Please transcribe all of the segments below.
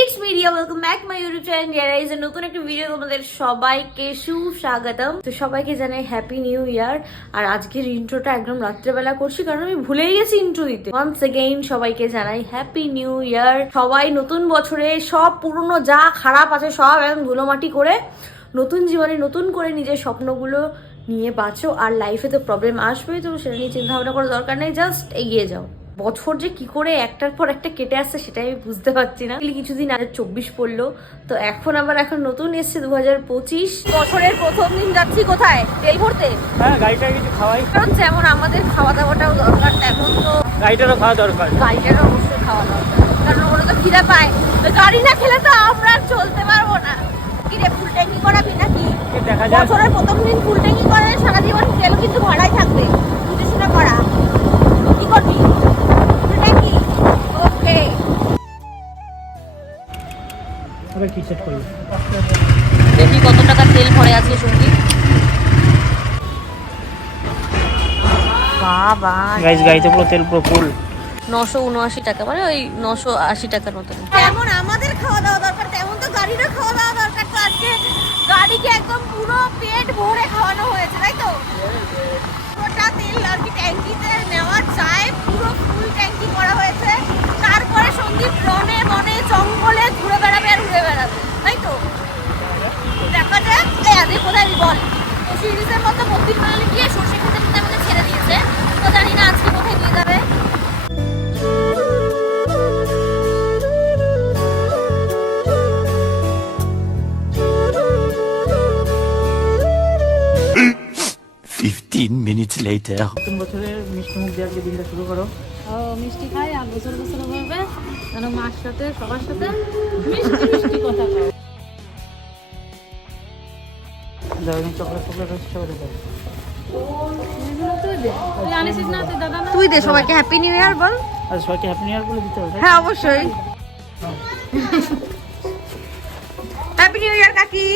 It's media নতুন একটা video তোমাদের সবাইকে তো সবাইকে জানাই হ্যাপি নিউ ইয়ার আর আজকের ইন্ট্রোটা একদম রাত্রেবেলা করছি, কারণ আমি ভুলেই ওয়ান্স এগেইন সবাইকে জানাই হ্যাপি নিউ ইয়ার সবাই নতুন বছরে, সব পুরনো যা খারাপ আছে, সব একদম ধুলোমাটি করে নতুন জীবনে নতুন করে নিজের স্বপ্নগুলো নিয়ে বাঁচো। আর লাইফে তো প্রবলেম আসবেই, তো সেটা নিয়ে চিন্তা ভাবনা করার দরকার নেই। জাস্ট এগিয়ে যাও। বছর যে কি করে একটার পর একটা কেটে আসছে সেটাই আমি বুঝতে পারছি না। কিছুদিন আগে চব্বিশ পড়ল তো এখন আবার এখন নতুন এসছে দু হাজার পঁচিশ। বছরের প্রথম দিন যাচ্ছি কোথায়? তেল ভরতে? হ্যাঁ গাড়িটা কিছু খাওয়াই। কারণ যেমন আমাদের খাওয়া দাওয়াটাও দরকার তেমন তো গাড়িটারও খাওয়া দরকার। গাড়িটারও অবশ্যই খাওয়া দরকার। কারণ ওরা তো খিদে পায়। তো গাড়ি না খেলে তো আমরা আর চলতে পারব না। কি রে ফুল ট্যাঙ্কি করাবি নাকি? দেখা বছরের প্রথম দিন ফুল ট্যাঙ্কি করে সারা জীবন তেল কিন্তু ভাড়াই থাকবে। আবার কি সেট করবি? দেখি কত টাকা তেল ভরে আছে সঙ্গী। বাবা গাইস গাড়িতে পুরো তেল পুরো ফুল নশো উনআশি টাকা মানে ওই নশো আশি টাকার মতন। যেমন আমাদের খাওয়া দাওয়া দরকার তেমন তো গাড়িরও খাওয়া দাওয়া দরকার। তো আজকে গাড়িকে একদম পুরো পেট ভরে খাওয়ানো হয়েছে তাই তো? ওটা তেল আর কি ট্যাঙ্কিতে নেওয়া যায় পুরো ফুল ট্যাঙ্কি করা হয়েছে তারপরে সন্দীপ রনে বনে জঙ্গলে ঘুরে বেড়াবে আর ঘুরে বেড়াবে তাই তো দেখা যাক কোথায় বল সিরিজের মতো মন্দির বানালে গিয়ে সর্ষে later. নতুন বছরের মিষ্টি মুখ দিয়ে আজকে দিনটা শুরু করো? ও মিষ্টি খাই আর বছর বছর ভাবে যেন মার সাথে সবার সাথে মিষ্টি মিষ্টি কথা কয়। যাও এখানে চকলেট ফকলেট রয়েছে সবাই দেবো। এগুলো তুই দে সবাইকে হ্যাপি নিউ ইয়ার বল। আর সবাইকে হ্যাপি নিউ ইয়ার বলে দিতে হবে হ্যাঁ অবশ্যই। হ্যাপি নিউ ইয়ার কাকি।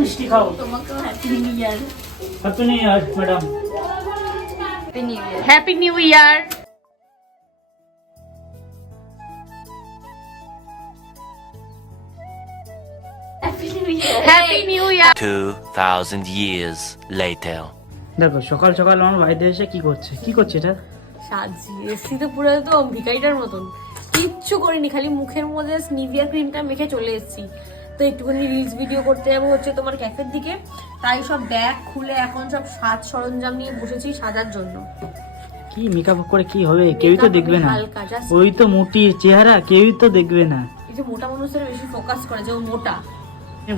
মিষ্টি খাও। Happy new year madam happy new year happy new year Two thousand years later. দেখো সকাল সকাল আমার ভাইদের এসে কি করছে? কি করছে এটা? সাজিয়েছি তো পুরো একদম ভিকারিটার মতন। কিচ্ছু করিনি খালি মুখের মধ্যে নিভিয়া ক্রিমটা মেখে চলে এসেছি। তো একটুখানি রিলস ভিডিও করতে যাব হচ্ছে তোমার ক্যাফের দিকে। তাই সব ব্যাগ খুলে এখন সব সাজ সরঞ্জাম নিয়ে বসেছি সাজার জন্য। কি মেকআপ করে কি হবে? কেউই তো দেখবে না। ওই তো মোটি চেহারা কেউই তো দেখবে না। এই যে মোটা মানুষের বেশি ফোকাস করে যে মোটা।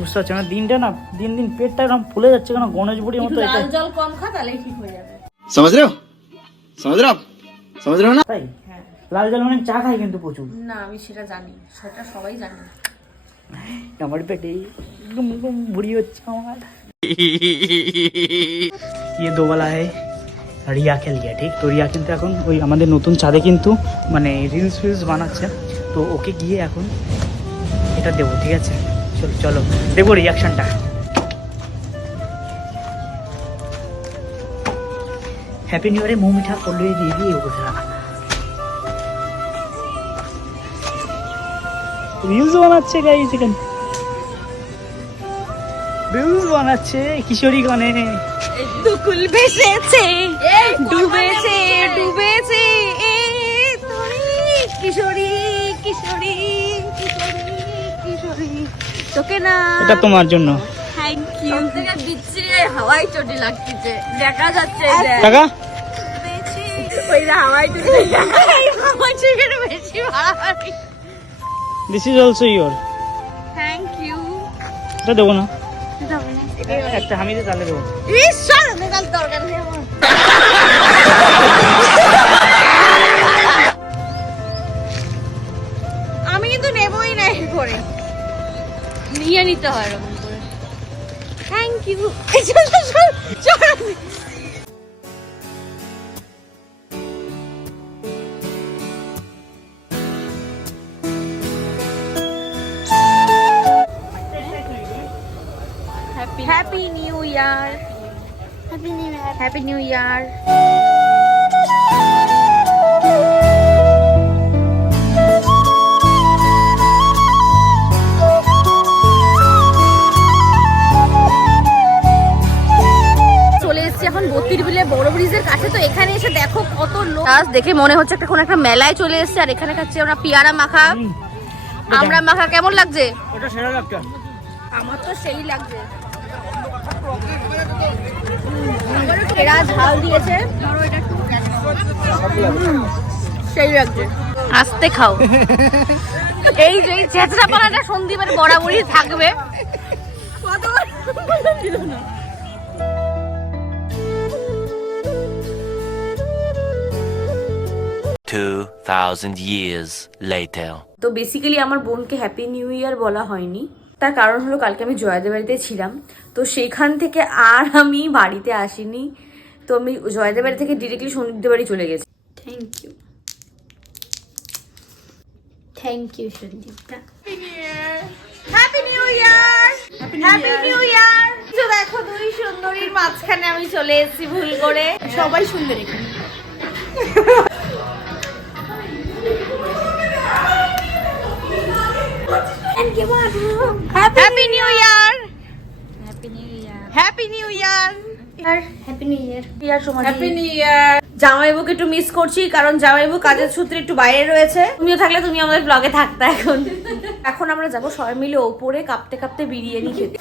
বুঝতে পারছি না দিনটা না দিন দিন পেটটা একদম ফুলে যাচ্ছে কেন? গণেশ বুড়ির মতো জল কম খা তাহলে ঠিক হয়ে যাবে। সমাজ রেও সমাজ না? হ্যাঁ। লাল জল মানে চা খাই কিন্তু প্রচুর। না আমি সেটা জানি সেটা সবাই জানে। আমার পেটে গুম গুম ভুড়ি হচ্ছে আমার ইয়ে রিয়া ঠিক তো রিয়া কিন্তু এখন ওই আমাদের নতুন চাঁদে কিন্তু মানে রিলস ফিলস বানাচ্ছে তো ওকে গিয়ে এখন এটা দেবো ঠিক আছে চলো চলো দেবো রিয়াকশানটা হ্যাপি নিউ ইয়ারে মৌ মিঠা করলে দিয়ে দিয়ে রিলস বানাচ্ছে গাইস এখানে। রিলস বানাচ্ছে কিশোরী গানে। দুকুল ভেসেছে ডুবেছে ডুবেছে কিশোরী কিশোরী কিশোরী কিশোরী তোকে না। এটা তোমার জন্য। থ্যাংক ইউ থেকে দিচ্ছি হাওয়াই চটি লাগতেছে দেখা যাচ্ছে টাকা ওই হাওয়াই চটি। This is also your thank you এটা দেবো না। একটা হামিদে তাহলে দেবো। ঈশ্বর দরকার নেই আমি কিন্তু নেবই না করে নিয়ে নিতে হয় এরকম করে। Thank you happy new year happy new year Happy New Year! এখন বড় ব্রিজের কাছে। তো এখানে এসে দেখো কত দেখে মনে হচ্ছে একটা মেলায় চলে এসেছে আর এখানে আমরা পিয়ারা মাখা। মাখা কেমন লাগছে। আমার তো সেই লাগছে। এরা ঝাল দিয়েছে। সেই লাগছে আস্তে খাও। এই যে চেঁচড়া পানাটা সন্দীপের বরাবরই থাকবে। Two thousand তো বেসিক্যালি আমার বোনকে হ্যাপি নিউ ইয়ার বলা হয়নি। তার কারণ হলো কালকে আমি জয়াদের বাড়িতে ছিলাম। তো সেখান থেকে আর আমি বাড়িতে আসিনি। তো আমি জয়াদের বাড়ি থেকে ডিরেক্টলি সন্দীপদের বাড়ি চলে গেছি। Thank you thank you সন্দীপটা happy new year happy new year দেখো দুই সুন্দরীর মাঝখানে আমি চলে এসেছি ভুল করে। সবাই সুন্দর। Happy new year happy new year happy new year year সময় হ্যাপি নিউ ইয়ার জামাইবুকে একটু মিস করছি কারণ জামাইবু কাজের সূত্রে একটু বাইরে রয়েছে। তুমিও থাকলে তুমি আমাদের ব্লগে থাকতে এখন। এখন আমরা যাব সবাই মিলে ওপরে কাঁপতে কাঁপতে বিরিয়ানি খেতে।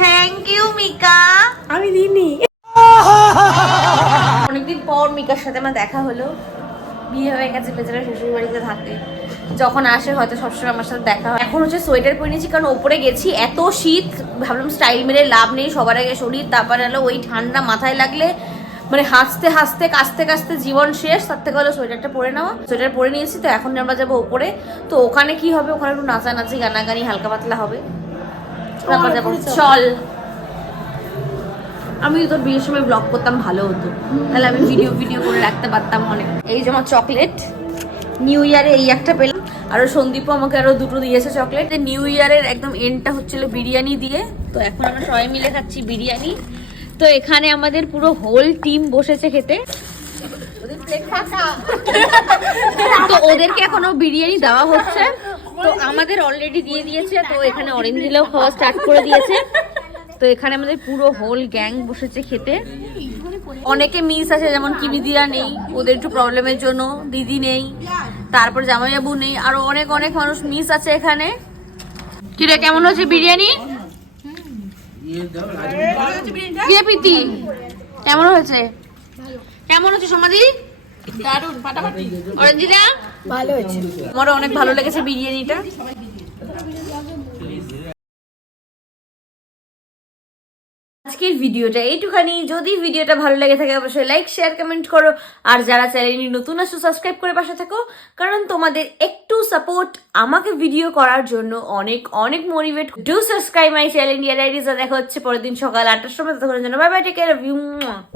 Thank you Mika. আমি দিইনি। অনেকদিন পর মিকার সাথে আমার দেখা হলো। বিয়ে হয়ে গেছে বেচারা শ্বশুর বাড়িতে থাকে। যখন আসে হয়তো সবসময় আমার সাথে দেখা হয়। এখন হচ্ছে সোয়েটার পরে নিয়েছি কারণ ওপরে গেছি এত শীত ভাবলাম স্টাইল মেরে লাভ নেই সবার আগে শরীর তারপরে হলো ওই ঠান্ডা মাথায় লাগলে মানে হাসতে হাসতে কাস্তে কাস্তে জীবন শেষ তার থেকে হলো সোয়েটারটা পরে নেওয়া। সোয়েটার পরে নিয়েছি তো এখন আমরা যাব ওপরে। তো ওখানে কি হবে? ওখানে একটু নাচানাচি গানাগানি হালকা পাতলা হবে। তারপর যাব। চল। আমি তোর বিয়ের সময় ব্লগ করতাম ভালো হতো। তাহলে আমি ভিডিও ভিডিও করে রাখতে পারতাম অনেক। এই যে আমার চকলেট নিউ ইয়ারে এই একটা পেলাম। আরও সন্দীপও আমাকে আরও দুটো দিয়েছে চকলেট নিউ ইয়ারের একদম এন্ডটা হচ্ছিল বিরিয়ানি দিয়ে। তো এখন আমরা সবাই মিলে খাচ্ছি বিরিয়ানি। তো এখানে আমাদের পুরো হোল টিম বসেছে খেতে। তো ওদেরকে এখনও বিরিয়ানি দেওয়া হচ্ছে। তো আমাদের অলরেডি দিয়ে দিয়েছে, তো এখানে অরেঞ্জ খাওয়া স্টার্ট করে দিয়েছে। তো এখানে আমাদের পুরো হোল গ্যাং বসেছে খেতে। অনেকে মিস আছে যেমন কিমিদিরা নেই ওদের একটু প্রবলেমের জন্য দিদি নেই তারপর জামাইবাবু নেই আরও অনেক অনেক মানুষ মিস আছে এখানে। কিরে কেমন হচ্ছে বিরিয়ানি? কে প্রীতি? কেমন হয়েছে? কেমন হচ্ছে সমাধি দারুণ ফাটাফাটি। ভালো হয়েছে। আমারও অনেক ভালো লেগেছে বিরিয়ানিটা। আজকের ভিডিওটা এইটুখানি। যদি ভিডিওটা ভালো লেগে থাকে, অবশ্যই লাইক শেয়ার কমেন্ট করো। আর যারা চ্যানেলটি নতুন আসো সাবস্ক্রাইব করে পাশে থাকো। কারণ তোমাদের একটু সাপোর্ট আমাকে ভিডিও করার জন্য অনেক অনেক motivate do subscribe my channel India diaries দেখা হচ্ছে পরের দিন সকাল আটটার সময়। ততক্ষণের জন্য বাই বাই টেক কেয়ার